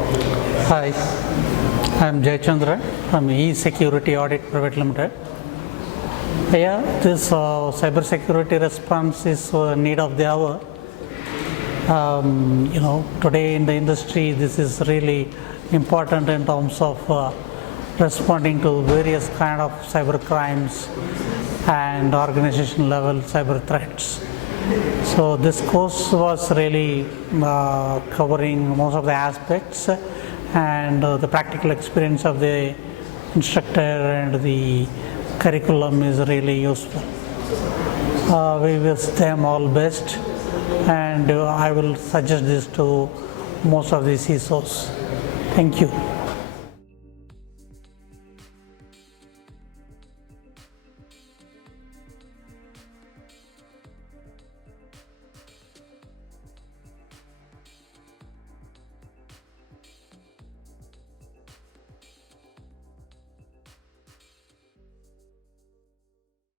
Hi, I'm Jayachandran from eSecurity Audit Private Limited. Yeah, this cybersecurity response is need of the hour. Today in the industry, this is really important in terms of responding to various kind of cyber crimes and organization level cyber threats. So this course was really covering most of the aspects, and the practical experience of the instructor and the curriculum is really useful. We wish them all best, and I will suggest this to most of the CISOs. Thank you.